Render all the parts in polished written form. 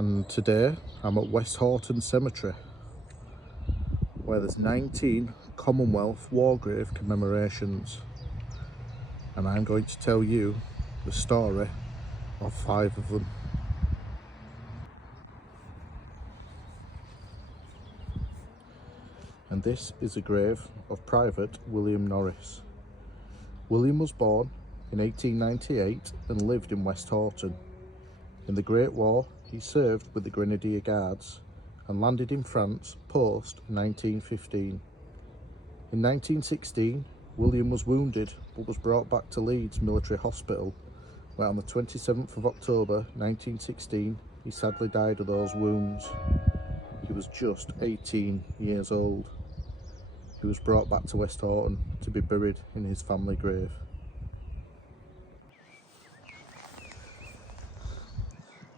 and today I'm at Westhoughton Cemetery, where there's 19 Commonwealth War Grave commemorations, and I'm going to tell you the story of 5 of them. And this is a grave of Private William Norris. William was born in 1898 and lived in Westhoughton. In the Great War, he served with the Grenadier Guards and landed in France post-1915. In 1916, William was wounded but was brought back to Leeds Military Hospital, where on the 27th of October 1916 he sadly died of those wounds. He was just 18 years old. He was brought back to Westhoughton to be buried in his family grave.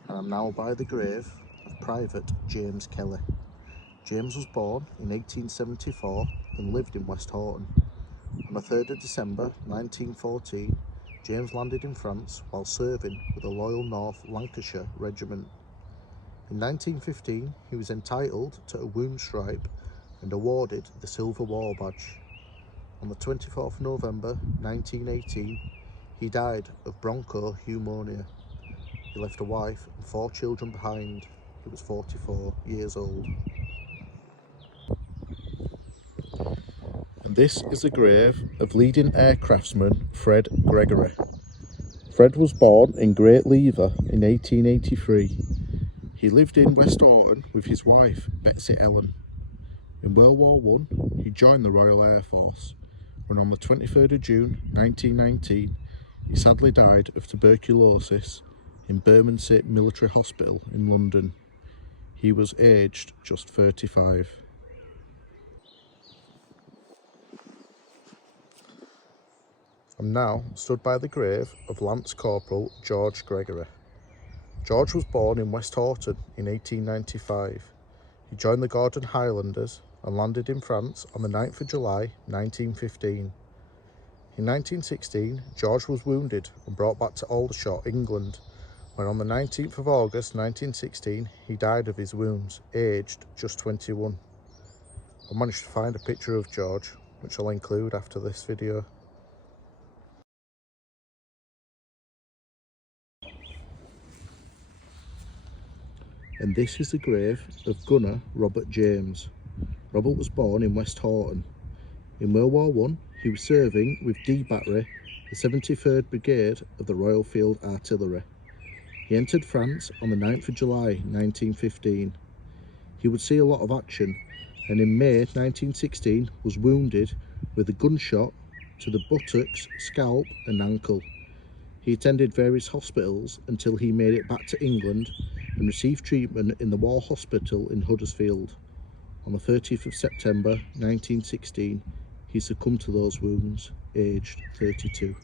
And I'm now by the grave of Private James Kelly. James was born in 1874 and lived in Westhoughton. On the 3rd of December 1914, James landed in France while serving with the Loyal North Lancashire Regiment. In 1915, he was entitled to a wound stripe and awarded the Silver War Badge. On the 24th of November 1918, he died of bronchopneumonia. He left a wife and 4 children behind. He was 44 years old. And this is the grave of leading aircraftsman Fred Gregory. Fred was born in Great Lever in 1883. He lived in Westhoughton with his wife Betsy Ellen. In World War I, he joined the Royal Air Force, when on the 23rd of June 1919, he sadly died of tuberculosis in Bermondsey Military Hospital in London. He was aged just 35. I'm now stood by the grave of Lance Corporal George Gregory. George was born in Westhoughton in 1895. He joined the Gordon Highlanders and landed in France on the 9th of July 1915. In 1916, George was wounded and brought back to Aldershot, England, when on the 19th of August 1916 he died of his wounds, aged just 21. I managed to find a picture of George, which I'll include after this video. And this is the grave of Gunner Robert James. Robert was born in Westhoughton. In World War I, he was serving with D Battery, the 73rd Brigade of the Royal Field Artillery. He entered France on the 9th of July 1915. He would see a lot of action, and in May 1916 was wounded with a gunshot to the buttocks, scalp and ankle. He attended various hospitals until he made it back to England and received treatment in the War Hospital in Huddersfield. On the 30th of September 1916, he succumbed to those wounds, aged 32.